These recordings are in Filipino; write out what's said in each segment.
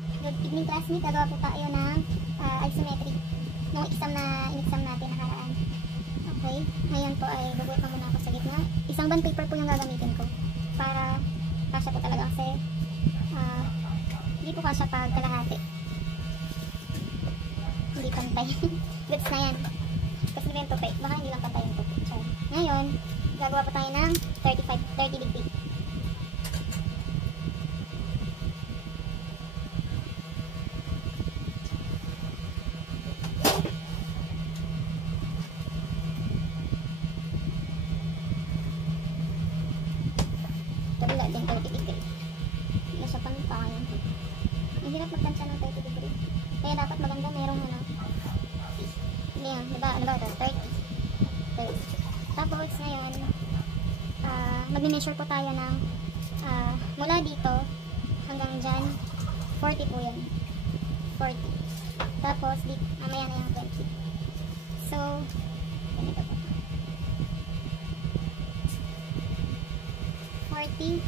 Good evening classmate, gagawa po tayo ng isometric nung exam natin nakaraan. Okay, ngayon po ay bubuhat muna ako sa gitna. Isang bond paper po yung gagamitin ko para kasya po talaga kasi hindi po kasya pag kalahati. Hindi pantay. Goods na yan. Kasi hindi yung tupik, baka hindi lang pantay yung tupik. Ngayon, gagawa po tayo ng 30 degree. Kabila din 30 degree. Nasa pantayan. Ang hirap magtansya ng 30 degree. Kaya dapat maganda merong yan, diba? Ano ba ito? 30. Tapos ngayon, magme-measure po tayo ng mula dito hanggang dyan, 40 po yan. 40. Tapos, mamaya na yung 20. So, ganito po. 40.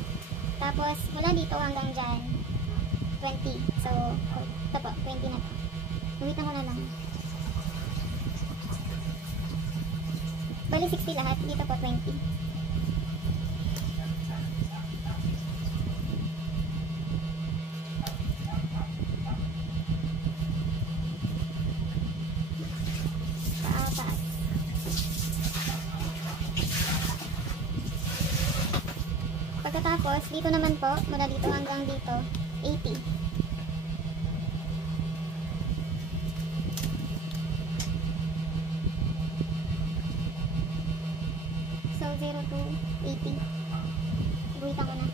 Tapos, mula dito hanggang dyan, 20. So, ito po, 20 na po. Uwitan ko na lang. Bali 60 lahat, dito po 20. Taas. Pagkatapos, dito naman po, mula dito hanggang dito, 80. So, 0 to 80. Guhitan ko na.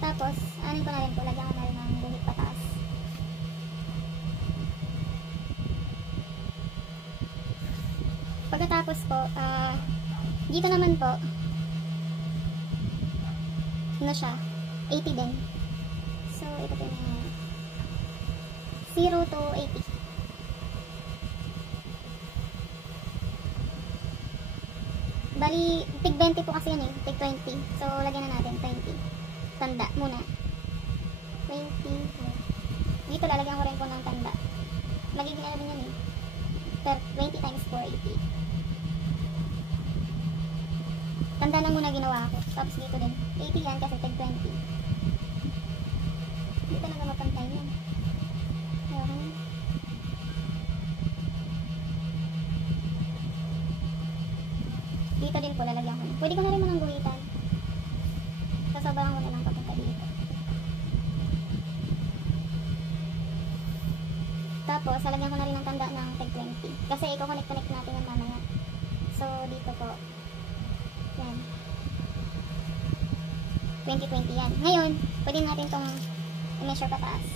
Tapos, anin ko na rin po. Lagyan ko na rin ng guhit pataas. Pagkatapos po, dito naman po, ano siya? 80 din. So, ito po na 0 to 80. Bali, tig 20 po kasi yun eh. Tig 20. So, lagyan na natin 20. Tanda muna. 20. Dito lalagyan ko rin po ng tanda. Magiging ano din yan eh. Per 20 times 480. Tanda lang muna ginawa ko. Tapos dito din. 80 yan kasi tig 20. Hindi talaga mapantay yan. Okay. Dito din po lalagyan ko na. Pwede ko na rin mo ng guhitan. Sasabahan ko na lang papunta dito. Tapos, lalagyan ko na rin ng tanda ng tag 20. Kasi i-connect natin yung mamaya. So, dito po. Yan. 20-20 yan. Ngayon, pwede natin itong i-measure pataas.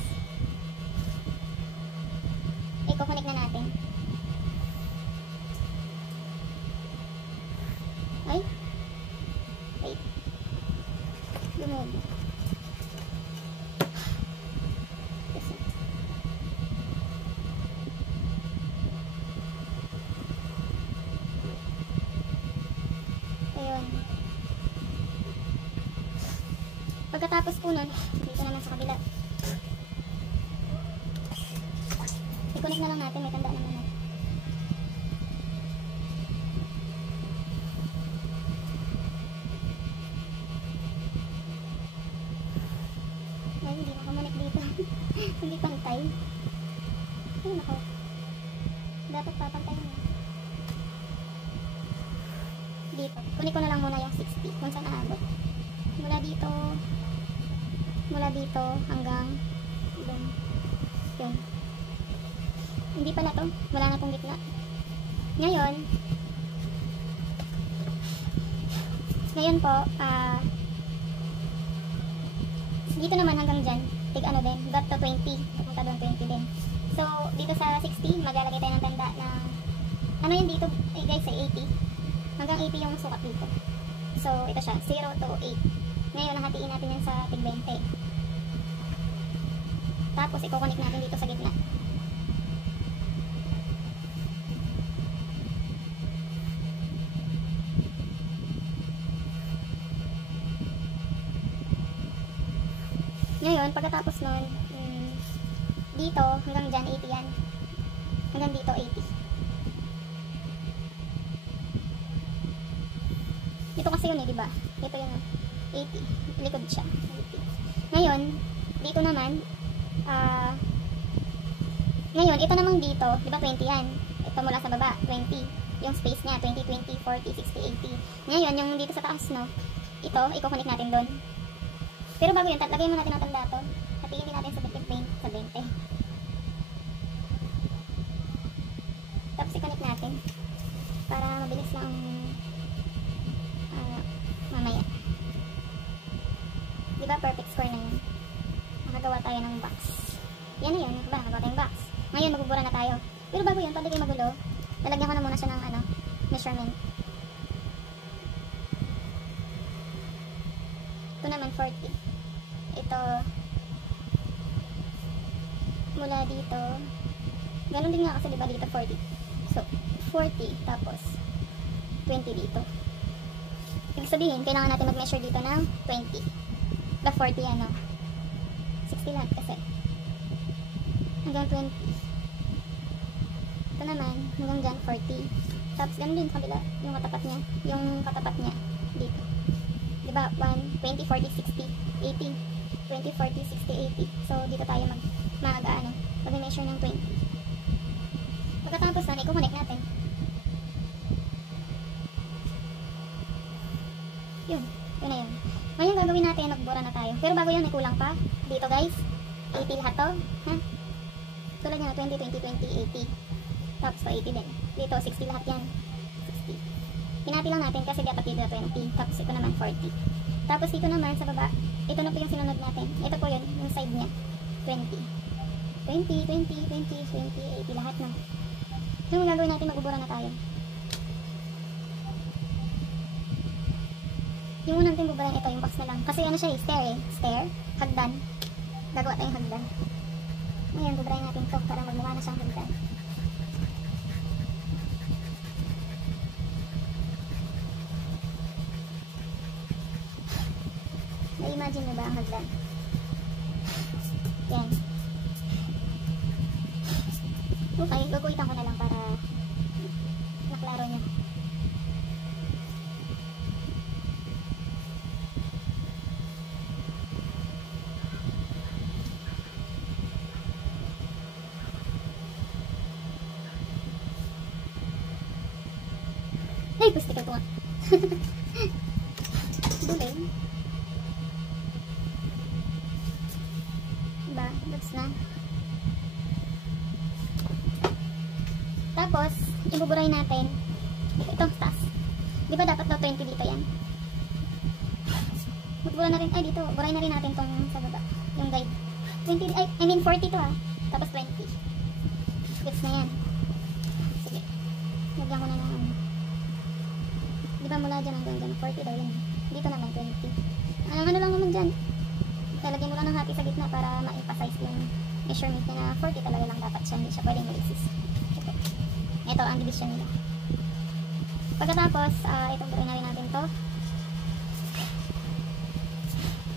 I-connect na natin. Ay? Wait. Lumog. Ayun. Pagkatapos po nun, dito naman sa kabila. I-connect na lang natin. May tanda naman natin. Hindi nakamonek dito. Hindi pantay. Ay nako. Dapat papantay mo. Dito. Kunin ko na lang muna yung 60 kung saan naabot. Mula dito hanggang doon. Yun. Hindi pala to. Wala na tong gitna. Ngayon po, dito naman hanggang dyan, tig ano din, got to 20, papunta doon 20 din. So, dito sa 60, maglalagay tayo ng tanda na, ano yun dito, guys, ay 80. Hanggang 80 yung sukat dito. So, ito siya, 0 to 8. Ngayon, nahatiin natin yan sa tig 20. Tapos, i-connect natin dito sa gitna. Ngayon, pagkatapos nun, dito, hanggang dyan, 80 yan. Hanggang dito, 80. Dito kasi yun diba? Ito yun, 80. Likod siya, 80. Ngayon, dito naman, ngayon, ito namang dito, diba 20 yan? Ito mula sa baba, 20. Yung space niya, 20, 20, 40, 60, 80. Ngayon, yung dito sa taas, no? Ito, i-connect natin doon. Pero bago yun, lagay mo natin ang tanda to. Hatiin din natin sa 20. Tapos i-connect natin. Para mabilis lang mamaya. Diba perfect square na yun? Nakagawa tayo ng box. Yan na yun. Diba nakagawa tayong box? Ngayon, magbubura na tayo. Pero bago yun, pag di kayo magulo, lalagyan ko na muna siya ng measurement. Ito naman 40. Ito mula dito. Ganun din nga kasi diba dito 40. So, 40 tapos 20 dito. Ibig sabihin, kailangan natin mag-measure dito ng 20. The 40 ano. 60 lahat kasi. Hanggang 20. Ito naman, hanggang dyan 40. Tapos ganun din sa kabila, yung katapat niya. Yung katapat niya dito. Diba? 1, 20, 40, 60, 80. 20, 40, 60, 80. So, dito tayo mag-measure ng 20. Pagkatapos na, i-connect natin. Yun na yun. Ngayon gagawin natin, nagbura na tayo. Pero bago yun, may kulang pa. Dito guys, 80 lahat to. Ha? Tulad nga, 20, 20, 20, 80. Tapos to 80 din. Dito, 60 lahat yan. 60. Hinati lang natin kasi dapat dito 20. Tapos ito naman 40. Tapos dito naman sa baba, ito na po yung sinunod natin. Ito po yun, yung side niya. 20. 20, 20, 20, 20, 80 lahat na. So, yung gagawin natin, mag-ubura na tayo. Yung unang ting bubalan, ito, yung box na lang. Kasi ano siya stair, hagdan. Gagawa tayong hagdan. Ngayon, buburahin natin ito para magmukha na siyang hagdan. Na-imagine mo ba ang hagdan? Yan. Okay, guguhitan ko na lang para naklaro niya. Ay, gusto ko ito nga. Duling. Diba? That's na. Tapos, ibuburahin natin. Ito, taas. Diba dapat daw 20 dito yan? Magbura na rin, ay dito, burahin na rin natin tong sa baba. Yung guide. 20, I mean 40 to tapos 20. Gets na yan. Sige. Lagyan ko na ng diba mula dyan hanggang dyan, 40 daw yun. Dito naman 20. Ano lang naman dyan. Lalagyan mo lang ng happy sa gitna para ma-emphasize yung measurement niya na 40 talaga lang dapat siya. Hindi siya pwedeng mag-exist. Ito ang division nila. Pagkatapos, itong burin na rin natin to.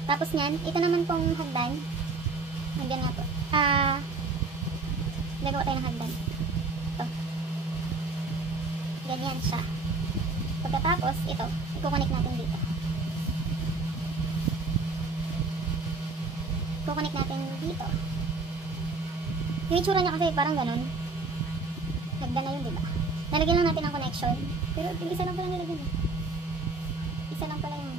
Tapos nyan, ito naman pong hagdan. Hagdan nga po. Gagawa tayo ng hagdan. Ito. Ganyan siya. Pagkatapos, ito. I-connect natin dito. I-connect natin dito. Yung itsura niya kasi parang ganun. Hagdan na yun, diba? Nalagyan lang natin ang connection. Pero isa lang pala nilagyan eh. Isa lang pala yung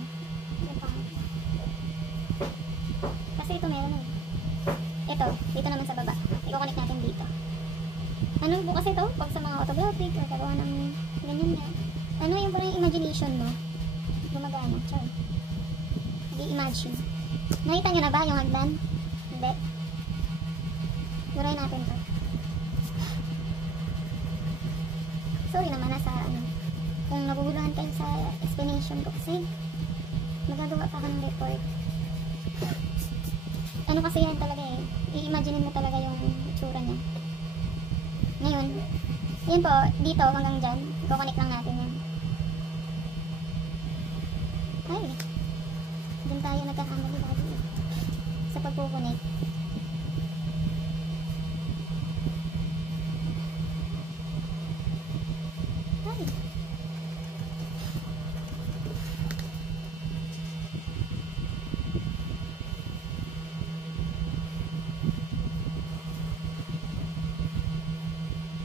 kasi ito meron eh. Ito, dito naman sa baba. I-connect natin dito. Ano po kasi ito? Pag sa mga autographic or kagawa ng ganyan na. Ano yung parang imagination mo? Gumagana. Char. Di-imagine. Nakita nyo na ba yung hagdan? Hindi. Buray natin to. Sorry naman nasa kung naguguluhan kayo sa explanation ko kasi magagawa pa ako ng report. Ano kasi yan talaga eh. I-imagine mo talaga yung itsura niya. Ngayon, yun po, dito hanggang dyan, i-connect lang natin yan. Ay, dun tayo nagkakamali lagi. Sa sa pagkukunik. Ay.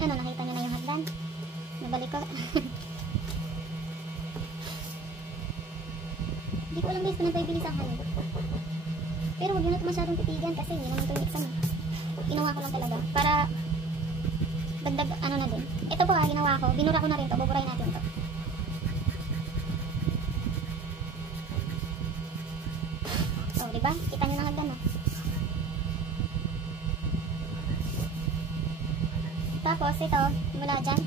Ano, nakita nyo na yung hagdan? Nabalik ko. Hindi ko alam guys kung nagbibilis ang halo. Pero huwag nyo na ito masyadong titigan kasi hindi naman ito yung exam. Ginawa ko lang talaga para dagdag ano na din. Ito po ginawa ko. Binura ko na rin to. Buburahin natin to. So, diba? Kita nyo na hagdan, no? Tapos, ito, mula dyan.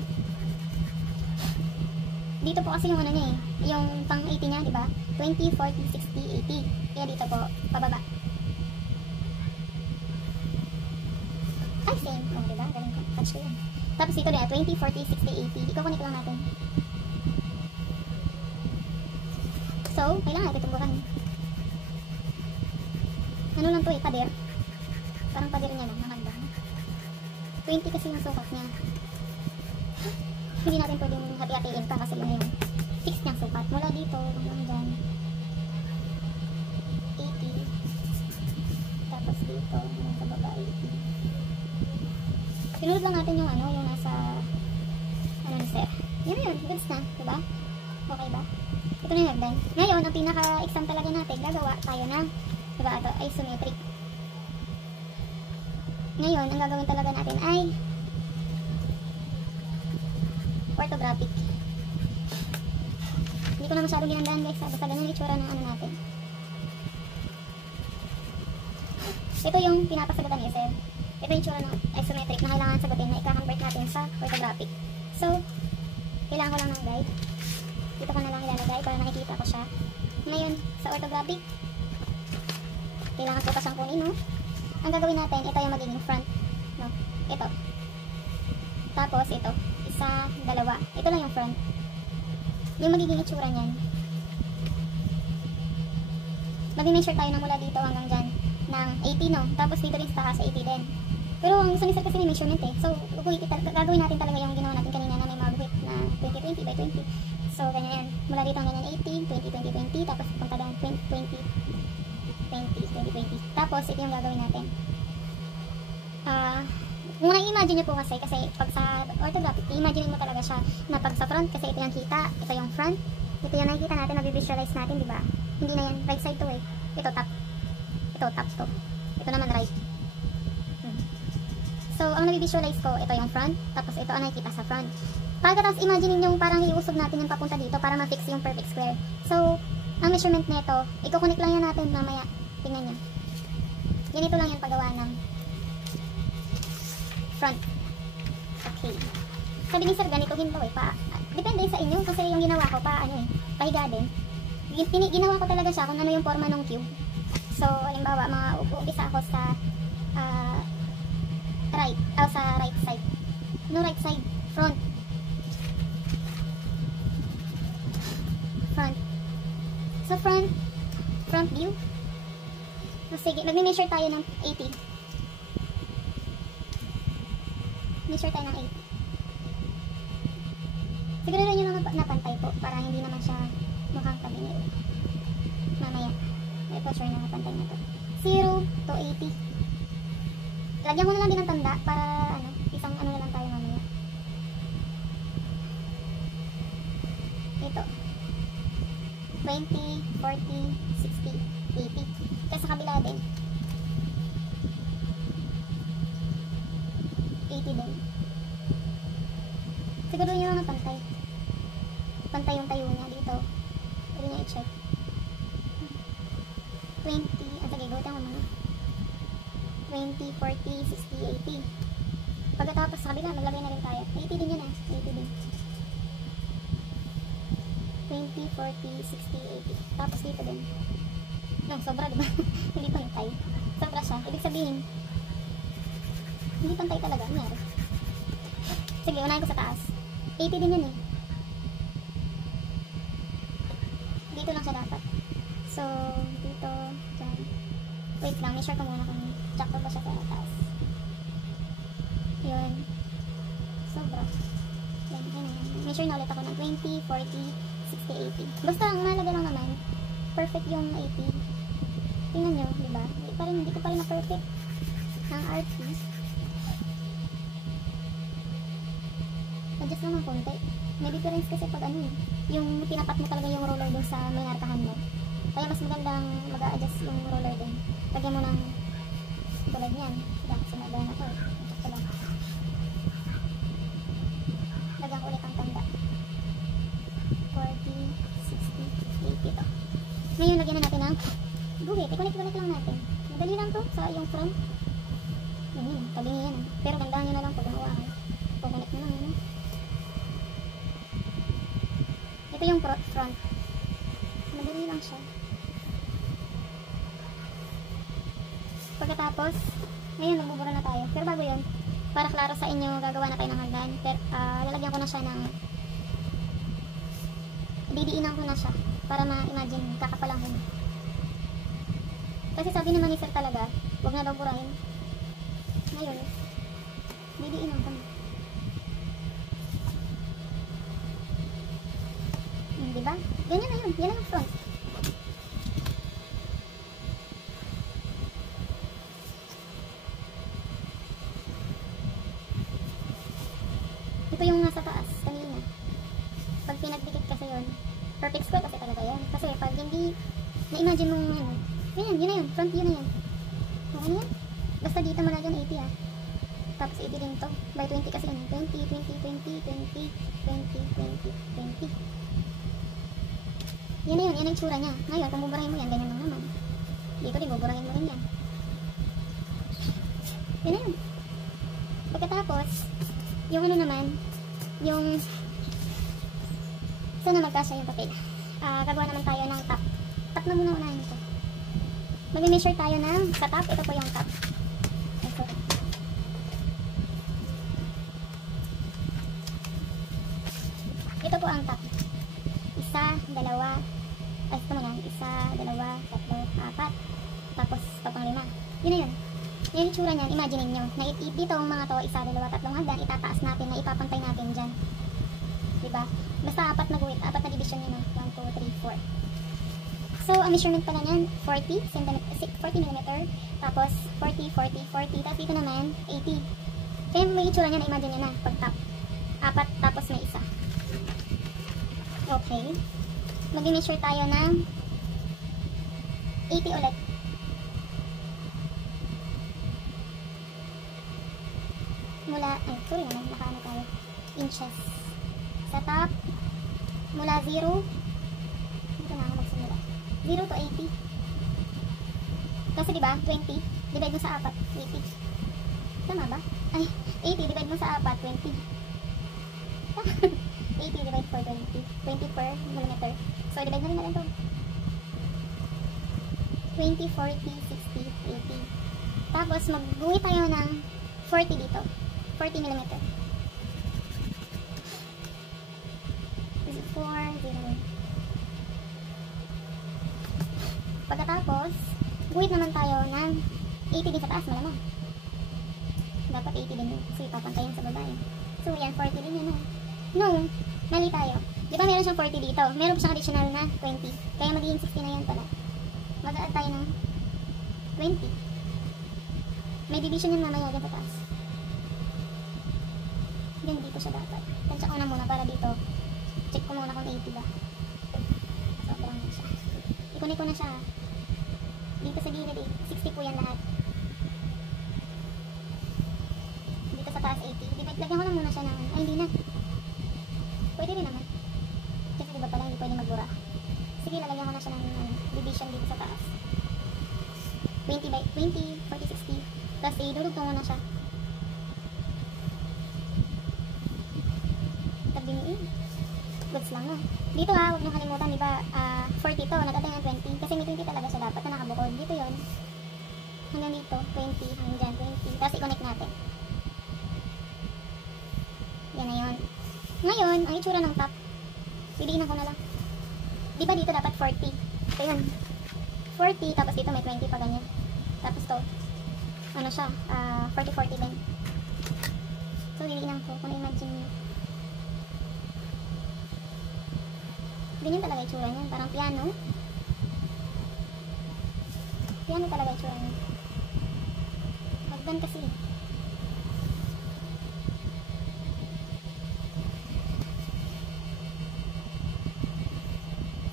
Dito po kasi yung ano niya eh. Yung pang 80 niya, diba? 20, 40, 60, 80. Kaya dito po, pababa. Ay, same. Oh, diba? Galing ko. Touch ko yun. Tapos dito din, 20, 40, 60, 80. Ikukunik lang natin. So, kailangan natin itong bukan. Ano lang to eh, pader. Parang pader niya lang, nakagdan. 20 kasi yung sukat niya. Hindi natin pwedeng hati-hatiin pa kasi yun yung fixed niyang sukat. Mula dito, hanggang dyan. 80. Tapos dito, hanggang sa baba 80. Sinunod lang natin yung ano, yung nasa ano ni sir. Yun, goods na, diba? Okay ba? Ito na yung hagdan. Ngayon, ang pinaka-exam talaga natin, gagawa tayo ng, diba, ito, isometric. Ngayon, ang gagawin talaga natin ay orthographic. Hindi ko na masyadong ginandaan guys, basta ganun yung itsura ng ano natin. Ito yung pinapasagutan ni sir. Ito yung itsura ng isometric na kailangan sagutin na ika-convert natin sa orthographic. So, kailangan ko lang ng guide. Dito ko na lang ilalagay para nakikita ko siya. Ngayon, sa orthographic, kailangan ko pa siyang kunin, no? Ang gagawin natin, ito yung magiging front, no? Ito. Tapos, ito. Isa, dalawa. Ito lang yung front. Yung magiging itsura niyan. Mag-measure tayo na mula dito hanggang dyan ng 80, no? Tapos dito rin sa taas, 80 din. Pero ang gusto ni sir kasi may measurement eh. So, gagawin natin talaga yung ginawa natin kanina na may mga buhit na 20, 20 by 20. So, ganyan yan. Mula dito hanggang 80, 20, 20, 20. Tapos, punta down 20, 20. Tapos, ito yung gagawin natin. Kung na-imagine nyo po kasi pag sa orthographic, i-imagine mo talaga siya na pag sa front, kasi ito yung kita, ito yung front, ito yung nakikita natin, nag-visualize natin, diba? Hindi na yan, right side to eh. Ito top. Ito top to. Ito naman right. So, ang nag-visualize ko, ito yung front, tapos ito ang nakikita sa front. Pagkatapos, imagine yung parang iusog natin yung papunta dito para ma-fix yung perfect square. So, ang measurement nito, ikukunik lang yan natin mamaya. Tingnan nyo. Ganito lang yung paggawa ng front. Okay. Sabi ni sir, ganito hinto eh. Depende sa inyo kasi yung ginawa ko pahiga din. Ginawa ko talaga siya kung ano yung forma ng cube. So, halimbawa, mag-uumpisa ako sa sa right side. No, right side. Front. Sa front view. So, sige, mag-measure tayo ng 80. Measure tayo ng 80. Sigurado nyo naman na pantay po para hindi naman siya mukhang kabinil. Mamaya. May po sure na pantay na to. 0 to 80. Lagyan ko na lang din ng tanda para isang ano na lang tayo mamaya. Ito. 20, 40, 60, 80. Tapos sa kabila din. 80 din. Siguro nyo lang na pantay. Pantay yung tayo niya dito. Pwede nyo i-check. 20. Sige, gawin mo muna. 20, 40, 60, 80. Pagkatapos sa kabila, maglagay na rin tayo. 80 din yun 80 din. 20, 40, 60, 80. Tapos dito din. No, sobra diba? Hindi pantay. Sobra siya. Ibig sabihin, hindi pantay talaga. Meron. Sige, unahin ko sa taas. 80 din yun eh. Dito lang siya dapat. So, dito, dyan. Wait lang, measure ko muna kung sakto ba siya sa taas. Yun. Sobra. Yan, yan. Measure na ulit ako ng 20, 40, 60, 80. Basta ang mahalaga lang naman, perfect yung 80. Tingnan nyo, diba? Hindi ko pa rin na-perfect ang RP. Adjust lang ng konti. May difference kasi pag ano eh, yung tinapat mo talaga yung roller dun sa may narkahan mo. Kaya mas magandang mag-a-adjust yung roller din. Lagyan mo ng tulad niyan. Diba? Sinagayan ako eh. Ito lang. Lagyan ko ulit ang tanda. 40, 60, 80 to. Ngayon, lagyan na natin ng guhit. I-connect lang natin. Madali lang to sa yung front. Tabingi yan. Pero gandaan nyo na lang pag gumawa ko. I-connect mo lang yun. Ito yung front. Madali lang siya. Pagkatapos, ngayon magbubura na tayo. Pero bago yun, para klaro sa inyo, gagawa na tayo ng hagdan. Pero lalagyan ko na siya ng didiinan ko na siya para ma-imagine kakapalang huni. Kasi sabi naman ni sir talaga, huwag na daw burahin. Ngayon, didiinan ko na. Diba? Ganyan na yun. Yan ang front. Ito yung nasa taas kanina. Pag pinagdikit kasi yun, perfect square kasi talaga yan. Kasi pag hindi na-imagine mong ano, yun na yun. Front yun na yun. Okay na yan? Basta dito mo na dyan 80 ah. Tapos 80 din to. By 20 kasi yun. 20, 20, 20, 20, 20, 20, 20. Yan na yun. Yan ang itsura niya. Ngayon, kung buburahin mo yan, ganyan lang naman. Dito din, buburahin mo rin yan. Yan na yun. Pagkatapos, yung ano naman, yung saan na magkasya yung papel. Gagawa naman tayo ng top. Top na muna unahin ito. Mag-measure tayo ng sa top. Ito po yung top. Ito. Ito po ang top. Isa, dalawa, ito mo yan. Isa, dalawa, tatlo, apat. Tapos, tapang 5. Yun na yun. Yung itsura niyan, imagine nyo, na dito ang mga to, isa, dalawa, tatlong hagdan, itataas natin, na ipapantay natin dyan. Diba? Basta 4 na guhit, 4 na division yun, 1, 2, 3, 4. So, ang measurement pala niyan, 40 mm, tapos 40, 40, 40, tapos dito naman, 80. Kaya may itsura niyan, imagine nyo na, pag top. 4, tapos may isa. Okay. Mag-measure tayo ng 80 ulit. Mula, sorry naman, nakaano tayo, inches. Sa top, mula 0, dito na ako magsimula. 0 to 80. Kasi diba, 20, divide mo sa 4, 80. Tama ba? Ay, 80 divide mo sa 4, 20. 80 divide for 20. 20 per millimeter. So, divide na rin natin ito. 20, 40, 60, 80. Tapos, mag-guhit tayo ng 40 dito. 40 mm. This is 4, 0. Pagkatapos, guhit naman tayo ng 80 din sa taas, malamang. Dapat 80 din yun. Kasi papantayin sa babae. So, yan, 40 din yun. No, mali tayo. Di ba meron siyang 40 dito? Meron siyang additional na 20. Kaya magiging 60 na yun pala. Mag-add tayo ng 20. May division yun mamaya dyan sa taas. Yan dito siya dapat. Tansya ko na muna para dito. Check ko muna kung 80 ba. Sobrang na siya. I-connect ko na siya. Dito sa gilid 60 po yan lahat. Dito sa taas 80. Lagyan ko lang muna siya ng, ay hindi na. Pwede rin naman. Kasi diba pala hindi pwede magbura. Sige, lalagyan ko na siya ng division dito sa taas. 20 by 20, 40, 60. Tapos idudugtong mo na siya. Goods lang na. Dito ha, huwag nyo kalimutan, diba, 40 to, nag-atay ng 20. Kasi may 20 talaga siya dapat na nakabukod. Dito yun. Hanggang dito, 20, hanggang 20. Tapos i-connect natin. Yan na yun. Ngayon, ang itsura ng top, piliin ko na lang. Diba dito dapat 40? So yun. 40, tapos dito may 20 pa ganyan. ito, ano siya, 40-40 din. So, lilinan ko kung na-imagine nyo. Ganyan talaga itsura niyan, parang piano. Piano talaga itsura niyan. Hagdan kasi.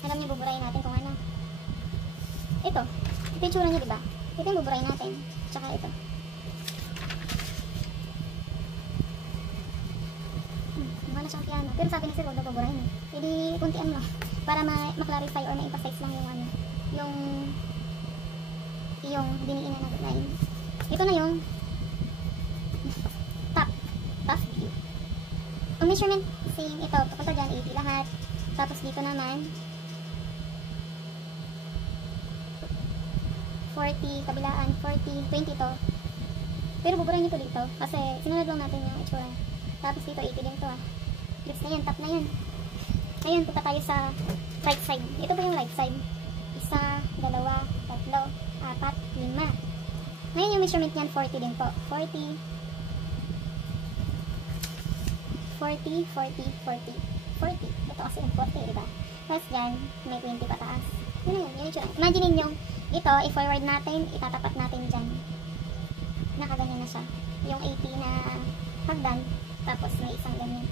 Alam niyo, buburayin natin kung ano. Ito yung itsura niya, diba? Ito yung buburayin natin. Tsaka ito. Mukha na siyang piano. Pero sabi ni Sir, huwag na buburayin. Hindi, kuntian mo. Para ma-clarify or na-emphasize lang yung ano. Yung diniin na line. Ito na yung top view. Ang measurement same ito. Papunta dyan, 80 lahat. Tapos dito naman 40, kabilaan, 40, 20 to. Pero buburayin nito dito. Kasi sinunod lang natin yung itsura. Tapos dito 80 din to Lips na yan, top na yan. Ngayon, punta tayo sa right side. Ito po yung right side. 1, 2, 3, 4, 5. Ngayon yung measurement niyan, 40 din po. 40, 40, 40, 40, 40. Ito kasi yung 40, diba? Tapos dyan, may 20 pataas. Yun na yun, yun yung imagine nyo, ito, i-forward natin, itatapat natin dyan. Nakaganyan na siya. Yung 80 na hagdan, tapos may isang ganyan.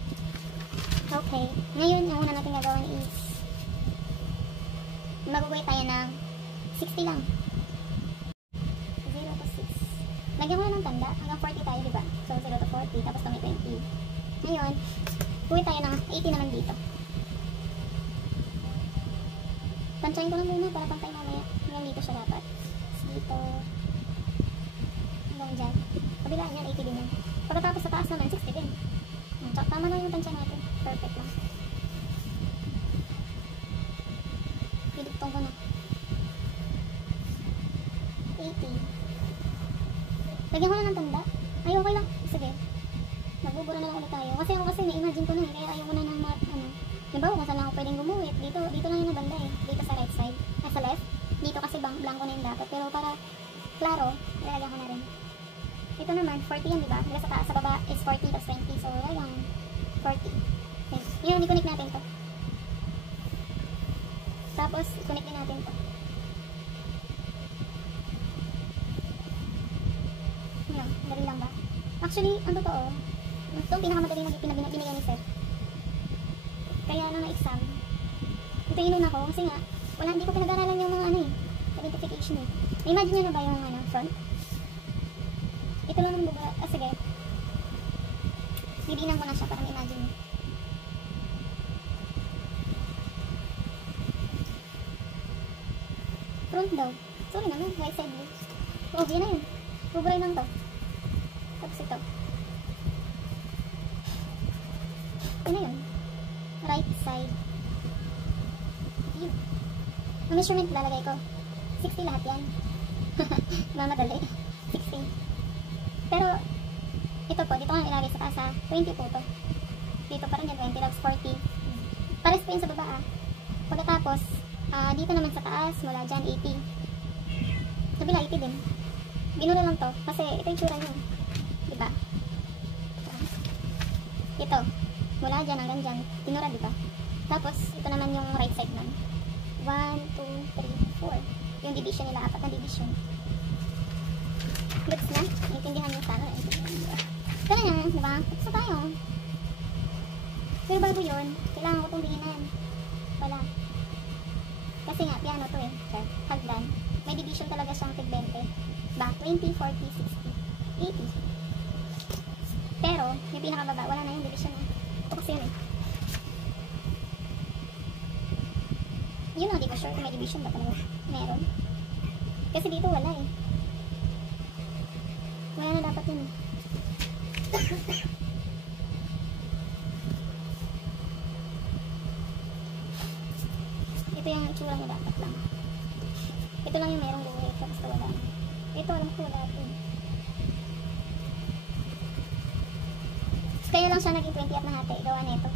Okay, ngayon yung una natin gagawin is mag-uwi tayo ng 60 lang. 0 to 6. Lagyan mo na ng tanda, hanggang 40 tayo, diba? So 0 to 40, tapos kami 20. Ngayon, uwi tayo ng 80 naman dito. Tansyahin ko lang muna para pantay mamaya. Hanggang dito siya dapat. Dito. Hanggang dyan. Kabilaan yan, 80 din yan. Pagkatapos sa taas naman, 60 din. Tama na yung tansya natin. Perfect lang. Piligtong ko na. 80. Lagyan ko na ng tanda. Ay, okay lang. Sige. Magbubura na lang ulit tayo. Kasi ako na-imagine ko na kaya ayaw ko na ng halimbawa kung saan lang ako pwedeng gumuwit. Dito lang yung nabanda Dito sa right side. Sa left. Dito kasi blanco na yung dapat. Pero para klaro, lalagyan ko na rin. Ito naman, 40 yan, diba? Sa taas, sa baba is 40 plus 20. So, lalagyan 40. Okay. Yun, i-connect natin to. Tapos, i-connect din natin to. Yun, dali lang ba? Actually, ang totoo, ito ang pinakamadali na binigyan ni Sir. Kaya nung na-exam, ito inuna ko kasi nga, hindi ko pinag-aralan yung mga identification Na-imagine nyo na ba yung front? Ito lang ang bubura. Sige. Bibinan ko na siya para ma-imagine nyo. Front daw. Sorry naman, right side view. Oh, yun na yun. Buburay lang to. Tapos ito. Yun na yun. Right side view. Ang measurement lalagay ko. 60 lahat yan. Mamadali. 60. Pero, ito po, dito ko na ilagay sa taas 20 po to. Dito pa rin yan, 20, tapos 40. Pares po yun sa baba Pagkatapos, dito naman sa taas, mula dyan, 80. Kabila, 80 din. Binura lang to, kasi ito yung tsura nyo. Diba? Ito, mula dyan hanggang dyan, tinura, diba? Tapos, ito naman yung right side nun. 1, 2, 3, 4. Yung division nila, 4 na division. Gets na? Naintindihan nyo sana. Ganun yan, diba? Tapos na tayo. Pero bago yun, kailangan ko itong diinan. Wala. Kasi nga, piano to hagdan. May division talaga siyang tig-20. Ba? 20, 40, 60, 80. Pero, yung pinakababa, wala na yung division Ito kasi yun Yun ang di ko sure kung may division ba talaga. Meron. Kasi dito wala Wala na dapat yun Ito yung itsura niya dapat lang. Ito lang yung merong buhay. Tapos ito wala. Ito alam ko wala Kaya lang siya naging 20 at nahati. Gawa nito.